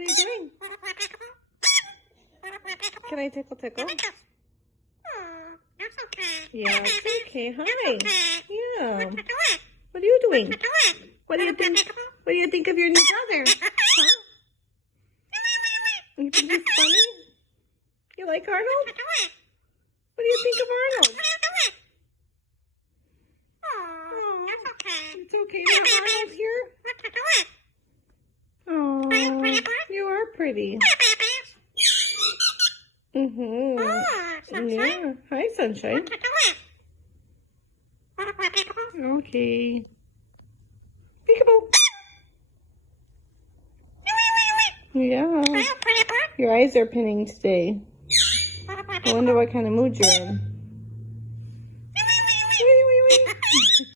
What are you doing? Can I tickle? Yeah, it's okay. Hi. Yeah. What are you doing? What do you think? What do you think of your new brother? Huh? You think he's funny? You like Arnold? What do you think of Arnold? It's okay to have Arnold here? Oh, you are pretty. Yeah. Hi, Sunshine. Okay. Peekaboo. Yeah. Your eyes are pinning today. I wonder what kind of mood you're in.